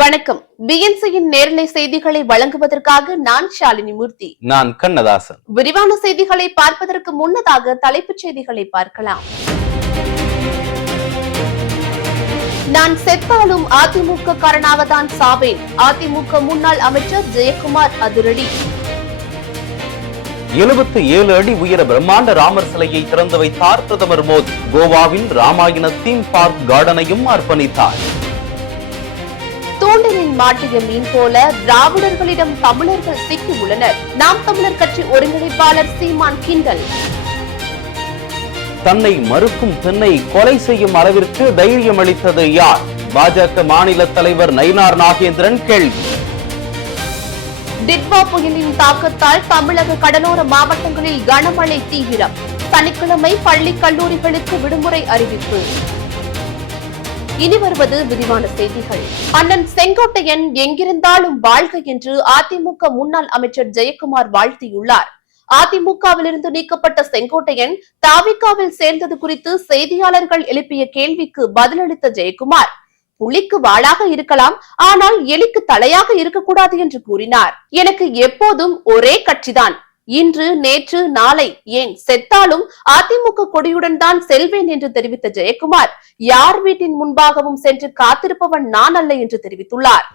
வணக்கம். பிஎன்சியின் நேரலை செய்திகளை வழங்குவதற்காக நான் ஷாலினி மூர்த்தி. நான் கண்ணதாசன். விரிவான செய்திகளை பார்ப்பதற்கு முன்னதாக தலைப்புச் செய்திகளை பார்க்கலாம். நான் செத்தாலும் அதிமுக காரணாகத்தான் சாவேன். அதிமுக முன்னாள் அமைச்சர் ஜெயக்குமார் அதிரடி. 77 அடி உயர பிரம்மாண்ட ராமர் சிலையை திறந்து வைத்தார் பிரதமர் மோடி. கோவாவில் ராமாயண தீம் பார்க் கார்டனையும் அர்ப்பணித்தார். தூண்டிலில் மாட்டிய மீன் போல திராவிடர்களிடம் தமிழர்கள் சிக்கி உள்ளனர். நாம் தமிழர் கட்சி ஒருங்கிணைப்பாளர் சீமான் கிண்டல். தன்னை மறுக்கும் பெண்ணை கொலை செய்யும் அளவிற்கு தைரியம் அளித்தது யார்? பாஜக மாநில தலைவர் நயினார் நாகேந்திரன் கேள்வி. டிட்வா புயலின் தாக்கத்தால் தமிழக கடலோர மாவட்டங்களில் கனமழை தீவிரம். சனிக்கிழமை பள்ளி கல்லூரிகளுக்கு விடுமுறை அறிவிப்பு. இனி வருவது விரிவான செய்திகள். அண்ணன் செங்கோட்டையன் எங்கிருந்தாலும் வாழ்க என்று அதிமுக முன்னாள் அமைச்சர் ஜெயக்குமார் வாழ்த்தியுள்ளார். அதிமுகவிலிருந்து நீக்கப்பட்ட செங்கோட்டையன் தாவிகாவில் சேர்ந்தது குறித்து செய்தியாளர்கள் எழுப்பிய கேள்விக்கு பதிலளித்த ஜெயக்குமார், புலிக்கு வாளாக இருக்கலாம், ஆனால் எலிக்கு தலையாக இருக்கக்கூடாது என்று கூறினார். எனக்கு எப்போதும் ஒரே கட்சிதான். இன்று நேற்று நாளை ஏன் செத்தாலும் அதிமுக கொடியுடன் தான் செல்வேன் என்று தெரிவித்த ஜெயக்குமார், யார் வீட்டின் முன்பாகவும் சென்று காத்திருப்பவன் நான் அல்ல என்று தெரிவித்துள்ளார்.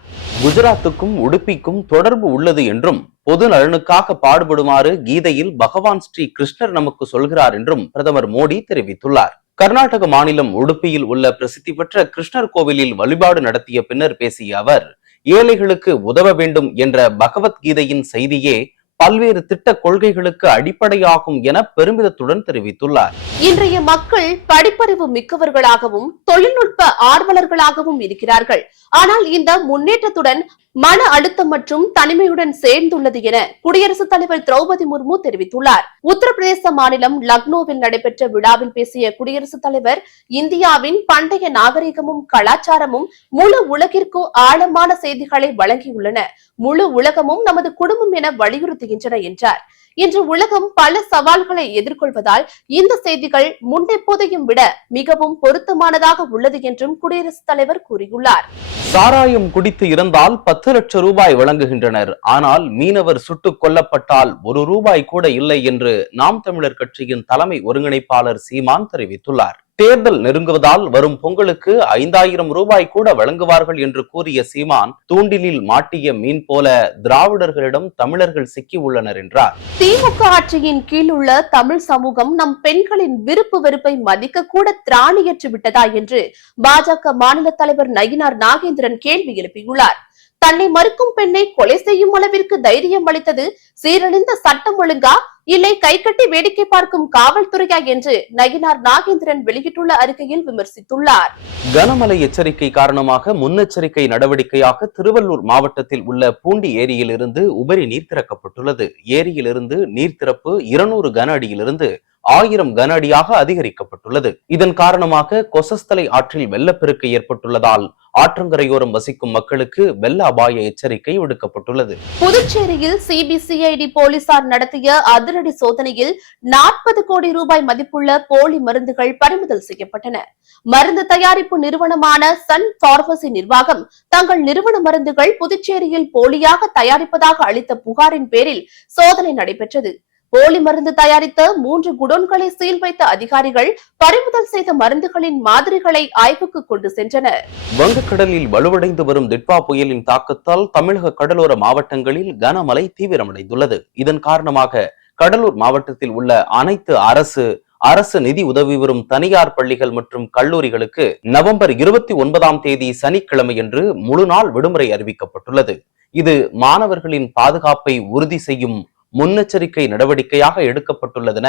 குஜராத்துக்கும் உடுப்பிக்கும் தொடர்பு உள்ளது என்றும் பொது நலனுக்காக பாடுபடுமாறு கீதையில் பகவான் ஸ்ரீ கிருஷ்ணர் நமக்கு சொல்கிறார் என்றும் பிரதமர் மோடி தெரிவித்துள்ளார். கர்நாடக மாநிலம் உடுப்பியில் உள்ள பிரசித்தி பெற்ற கிருஷ்ணர் கோவிலில் வழிபாடு நடத்திய பின்னர் பேசிய அவர், ஏழைகளுக்கு உதவ வேண்டும் என்ற பகவத்கீதையின் செய்தியே பல்வேறு திட்ட கொள்கைகளுக்கு அடிப்படையாகும் என பெருமிதத்துடன் தெரிவித்துள்ளார். இன்றைய மக்கள் படிப்பறிவு மிக்கவர்களாகவும் தொழில்நுட்ப ஆர்வலர்களாகவும் இருக்கிறார்கள். ஆனால் இந்த முன்னேற்றத்துடன் மன அழுத்தம் மற்றும் தனிமையுடன் சேர்ந்துள்ளது என குடியரசுத் தலைவர் திரௌபதி முர்மு தெரிவித்துள்ளார். உத்தரப்பிரதேச மாநிலம் லக்னோவில் நடைபெற்ற விழாவில் பேசிய குடியரசுத் தலைவர், இந்தியாவின் பண்டைய நாகரிகமும் கலாச்சாரமும் முழு உலகிற்கும் ஆழமான செய்திகளை வழங்கியுள்ளன. முழு உலகமும் நமது குடும்பம் என வலியுறுத்துகின்றன என்றார். இன்று உலகம் பல சவால்களை எதிர்கொள்வதால் இந்த செய்திகள் முன்னெப்போதையும் விட மிகவும் பொருத்தமானதாக உள்ளது என்றும் குடியரசுத் தலைவர் கூறியுள்ளார். சாராயம் குடித்து இறந்தால் 10 லட்சம் ரூபாய் வழங்குகின்றனர். ஆனால் மீனவர் சுட்டுக் கொல்லப்பட்டால் 1 ரூபாய் கூட இல்லை என்று நாம் தமிழர் கட்சியின் தலைமை ஒருங்கிணைப்பாளர் சீமான் தெரிவித்துள்ளார். தேர்தல் நெருங்குவதால் வரும் பொங்கலுக்கு 5000 ரூபாய் கூட வழங்குவார்கள் என்று கூறிய சீமான், தூண்டிலில் மாட்டிய மீன் போல திராவிடர்களிடம் தமிழர்கள் சிக்கி உள்ளனர் என்றார். திமுக ஆட்சியின் கீழ் உள்ள தமிழ் சமூகம் நம் பெண்களின் விருப்பு வெறுப்பை மதிக்க கூட திராணியற்று விட்டதா என்று பாஜக மாநில தலைவர் நயினார் நாகேந்திரன் கேள்வி எழுப்பியுள்ளார். தன்னை மறுக்கும் பெண்ணை கொலை செய்யும் அளவிற்கு தைரியம் அளித்தது சீரழிந்த சட்டம் ஒழுங்கா, இல்லை கை கட்டி வேடிக்கை பார்க்கும் காவல்துறையா என்று நயினார் நாகேந்திரன் வெளியிட்டுள்ள அறிக்கையில் விமர்சித்துள்ளார். கனமழை எச்சரிக்கை காரணமாக முன்னெச்சரிக்கை நடவடிக்கையாக திருவள்ளூர் மாவட்டத்தில் உள்ள பூண்டி ஏரியில் இருந்து உபரி நீர் திறக்கப்பட்டுள்ளது. ஏரியிலிருந்து நீர் திறப்பு 200 கன அடியிலிருந்து 1000 கன அடியாக அதிகரிக்கப்பட்டுள்ளது. இதன் காரணமாக கொசஸ்தலை ஆற்றில் வெள்ளப்பெருக்கு ஏற்பட்டுள்ளதால் ஆற்றங்கரையோரம் வசிக்கும் மக்களுக்கு வெள்ள அபாய எச்சரிக்கை விடுக்கப்பட்டுள்ளது. புதுச்சேரியில் சிபிசிஐடி போலீசார் நடத்திய அதிரடி சோதனையில் 40 கோடி ரூபாய் மதிப்புள்ள போலி மருந்துகள் பறிமுதல் செய்யப்பட்டன. மருந்து தயாரிப்பு நிறுவனமான சன் பார்மசி நிர்வாகம் தங்கள் நிறுவன மருந்துகள் புதுச்சேரியில் போலியாக தயாரிப்பதாக அளித்த புகாரின் பேரில் சோதனை நடைபெற்றது. போலி மருந்து தயாரித்த 3 குடோன்களை சீல் வைத்த அதிகாரிகள் பறிமுதல் செய்த மருந்துகளின் மாதிரிகளை ஆய்வுக்கு கொண்டு சென்றனர். வங்கக்கடலில் வலுவடைந்து வரும் டிட்வா புயலின் தாக்கத்தால் தமிழக கடலோர மாவட்டங்களில் கனமழை தீவிரமடைந்துள்ளது. இதன் காரணமாக கடலூர் மாவட்டத்தில் உள்ள அனைத்து அரசு நிதி உதவி வரும் தனியார் பள்ளிகள் மற்றும் கல்லூரிகளுக்கு நவம்பர் 29ஆம் தேதி சனிக்கிழமையன்று முழு நாள் விடுமுறை அறிவிக்கப்பட்டுள்ளது. இது மாணவர்களின் பாதுகாப்பை உறுதி செய்யும் முன்னெச்சரிக்கை நடவடிக்கையாக எடுக்கப்பட்டுள்ளதென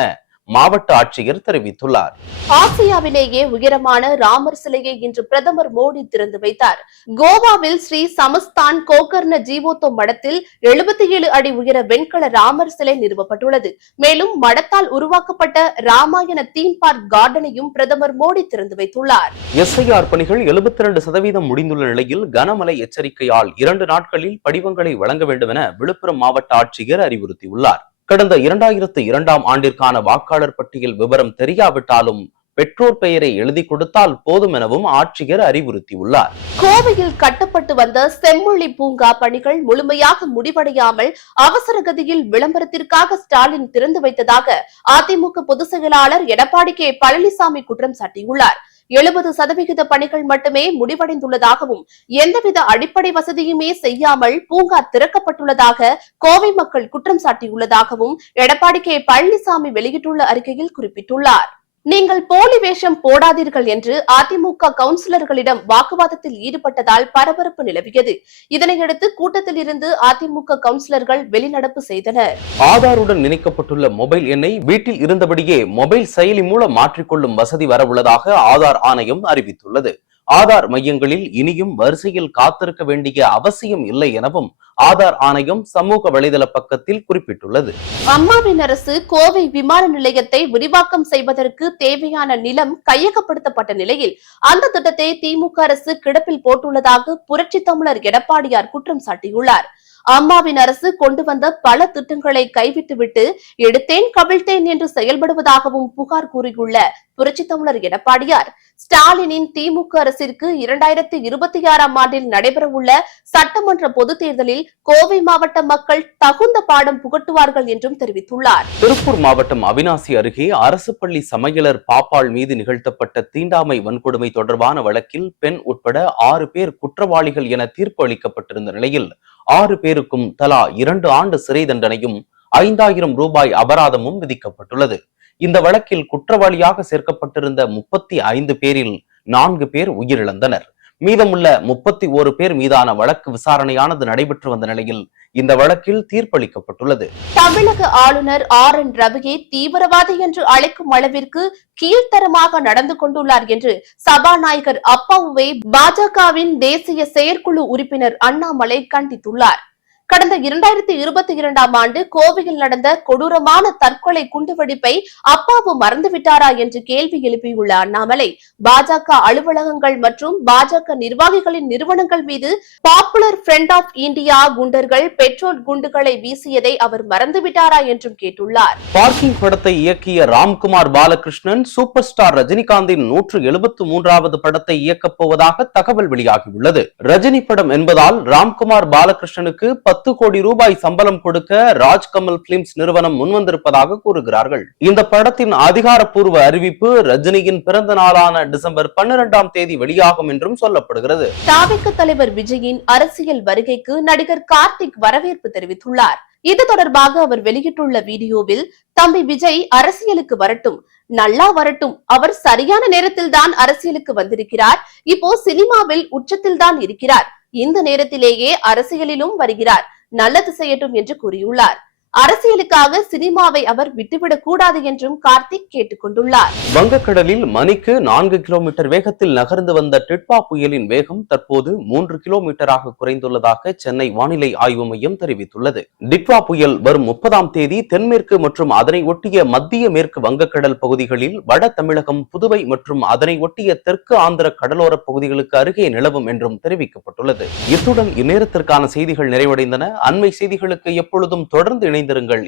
மாவட்ட ஆட்சியர் தெரிவித்துள்ளார். ஆசியாவிலேயே உயரமான ராமர் சிலையை இன்று பிரதமர் மோடி திறந்து வைத்தார். கோவாவில் ஸ்ரீ சமஸ்தான் கோகர்ண ஜீவோத்தோ மடத்தில் 77 அடி உயர வெண்கல ராமர் சிலை நிறுவப்பட்டுள்ளது. மேலும் மடத்தால் உருவாக்கப்பட்ட ராமாயண தீம் பார்க் கார்டனையும் பிரதமர் மோடி திறந்து வைத்துள்ளார். SIR பணிகள் 72% முடிந்துள்ள நிலையில் கனமழை எச்சரிக்கையால் 2 நாட்களில் படிவங்களை வழங்க வேண்டும் என விழுப்புரம் மாவட்ட ஆட்சியர் அறிவுறுத்தியுள்ளார். கடந்த 2002ஆம் ஆண்டிற்கான வாக்காளர் பட்டியல் விவரம் தெரியாவிட்டாலும் பெற்றோர் பெயரை எழுதி கொடுத்தால் போதும் எனவும் ஆட்சியர் அறிவுறுத்தியுள்ளார். கோவையில் கட்டப்பட்டு வந்த செம்மொழி பூங்கா பணிகள் முழுமையாக முடிவடையாமல் அவசர கதியில் விளம்பரத்திற்காக ஸ்டாலின் திறந்து வைத்ததாக அதிமுக பொதுச் செயலாளர் எடப்பாடி கே பழனிசாமி குற்றம் சாட்டியுள்ளார். 70% பணிகள் மட்டுமே முடிவடைந்துள்ளதாகவும் எந்தவித அடிப்படை வசதியுமே செய்யாமல் பூங்கா திறக்கப்பட்டுள்ளதாக கோவை மக்கள் குற்றம் சாட்டியுள்ளதாகவும் எடப்பாடி கே பழனிசாமி வெளியிட்டுள்ள அறிக்கையில் குறிப்பிட்டுள்ளார். நீங்கள் போலி வேஷம் போடாதீர்கள் என்று அதிமுக கவுன்சிலர்களிடம் வாக்குவாதத்தில் ஈடுபட்டதால் பரபரப்பு நிலவியது. இதனையடுத்து கூட்டத்தில் இருந்து அதிமுக கவுன்சிலர்கள் வெளிநடப்பு செய்தனர். ஆதாருடன் இணைக்கப்பட்டுள்ள மொபைல் எண்ணை வீட்டில் இருந்தபடியே மொபைல் செயலி மூலம் மாற்றிக்கொள்ளும் வசதி வரவுள்ளதாக ஆதார் ஆணையம் அறிவித்துள்ளது. ஆதார் மையங்களில் இனியும் வரிசையில் காத்திருக்க வேண்டிய அவசியம் இல்லை எனவும் ஆதார் ஆணையம் சமூக வலைதள பக்கத்தில் குறிப்பிட்டுள்ளது. அம்மாவின் அரசு கோவை விமான நிலையத்தை விரிவாக்கம் செய்வதற்கு தேவையான நிலம் கையகப்படுத்தப்பட்ட நிலையில் அந்த திட்டத்தை திமுக அரசு கிடப்பில் போட்டுள்ளதாக புரட்சி தமிழர் எடப்பாடியார் குற்றம் சாட்டியுள்ளார். அம்மாவின் அரசு கொண்டு வந்த பல திட்டங்களை கைவிட்டுவிட்டு எடுத்தேன் கவிழ்த்தேன் என்று செயல்படுவதாகவும் புகார் கூறியுள்ள புரட்சி தமிழர் எடப்பாடியார் ஸ்டாலினின் திமுக அரசிற்கு 2026ஆம் ஆண்டில் நடைபெறவுள்ள சட்டமன்ற பொதுத் தேர்தலில் கோவை மாவட்ட மக்கள் தகுந்த பாடம் புகட்டுவார்கள் என்றும் தெரிவித்துள்ளார். திருப்பூர் மாவட்டம் அவிநாசி அருகே அரசு பள்ளி சமையலர் பாப்பாள் மீது நிகழ்த்தப்பட்ட தீண்டாமை வன்கொடுமை தொடர்பான வழக்கில் பெண் உட்பட 6 பேர் குற்றவாளிகள் என தீர்ப்பு அளிக்கப்பட்டிருந்த நிலையில் 6 பேருக்கும் தலா 2 ஆண்டு சிறை தண்டனையும் 5000 ரூபாய் அபராதமும் விதிக்கப்பட்டுள்ளது. இந்த வழக்கில் குற்றவாளியாக சேர்க்கப்பட்டிருந்த 35 பேரில் 4 பேர் உயிரிழந்தனர். மீதமுள்ள 31 பேர் மீதான வழக்கு விசாரணையானது நடைபெற்று வந்த நிலையில் இந்த வழக்கில் தீர்ப்பளிக்கப்பட்டுள்ளது. தமிழக ஆளுநர் RN ரவியை தீவிரவாதி என்று அழைக்கும் அளவிற்கு கீழ்த்தரமாக நடந்து கொண்டுள்ளார் என்று சபாநாயகர் அப்பாவுவை பாஜகவின் தேசிய செயற்குழு உறுப்பினர் அண்ணாமலை கண்டித்துள்ளார். கடந்த 2022ஆம் ஆண்டு கோவையில் நடந்த கொடூரமான தற்கொலை குண்டுவெடிப்பை அப்பாவு மறந்துவிட்டாரா என்று கேள்வி எழுப்பியுள்ள அண்ணாமலை பாஜக அலுவலகங்கள் மற்றும் பாஜக நிர்வாகிகளின் நிறுவனங்கள் மீது பாப்புலர் ஃப்ரண்ட் ஆஃப் இந்தியா குண்டர்கள் பெட்ரோல் குண்டுகளை வீசியதை அவர் மறந்துவிட்டாரா என்றும் கேட்டுள்ளார். பார்க்கிங் படத்தை இயக்கிய ராம்குமார் பாலகிருஷ்ணன் சூப்பர் ஸ்டார் ரஜினிகாந்தின் 173வது படத்தை இயக்கப் போவதாக தகவல் வெளியாகியுள்ளது. ரஜினி படம் என்பதால் ராம்குமார் பாலகிருஷ்ணனுக்கு 10 கோடி ரூபாய் சம்பளம் கொடுக்க ராஜ்கமல் பிலிம்ஸ் நிறுவனம் முன்வந்திருப்பதாக கூறுகிறார்கள். இந்த படத்தின் அதிகாரப்பூர்வ அறிவிப்பு ரஜினியின் பிறந்த நாளான டிசம்பர் 12ஆம் தேதி வெளியாகும் என்றும் சொல்லப்படுகிறது. தாவேக தலைவர் விஜயின் அரசியல் வருகைக்கு நடிகர் கார்த்திக் வரவேற்பு தெரிவித்துள்ளார். இது தொடர்பாக அவர் வெளியிட்டுள்ள வீடியோவில், தம்பி விஜய் அரசியலுக்கு வரட்டும், நல்லா வரட்டும். அவர் சரியான நேரத்தில் தான் அரசியலுக்கு வந்திருக்கிறார். இப்போ சினிமாவில் உச்சத்தில் தான் இருக்கிறார். இந்த நேரத்திலேயே அரசியலிலும் வருகிறார். நல்லது செய்யட்டும் என்று கூறியுள்ளார். அரசியலுக்காக சினிமாவை அவர் விட்டுவிடக் கூடாது என்றும் கார்த்திக் கேட்டுக் கொண்டுள்ளார். வங்கக்கடலில் மணிக்கு 4 கிலோமீட்டர் வேகத்தில் நகர்ந்து வந்த டிட்வா புயலின் வேகம் தற்போது 3 கிலோமீட்டராக குறைந்துள்ளதாக சென்னை வானிலை ஆய்வு மையம் தெரிவித்துள்ளது. டிட்வா புயல் வரும் 30ஆம் தேதி தென்மேற்கு மற்றும் அதனை ஒட்டிய மத்திய மேற்கு வங்கக்கடல் பகுதிகளில் வட தமிழகம், புதுவை மற்றும் அதனை ஒட்டிய தெற்கு ஆந்திர கடலோர பகுதிகளுக்கு அருகே நிலவும் என்றும் தெரிவிக்கப்பட்டுள்ளது. இத்துடன் இந்நேரத்திற்கான செய்திகள் நிறைவடைந்தன. அண்மை செய்திகளுக்கு எப்பொழுதும் தொடர்ந்து இணைந்திருங்கள்.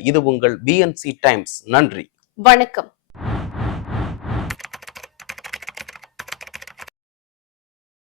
இது உங்கள் BNC டைம்ஸ். நன்றி, வணக்கம்.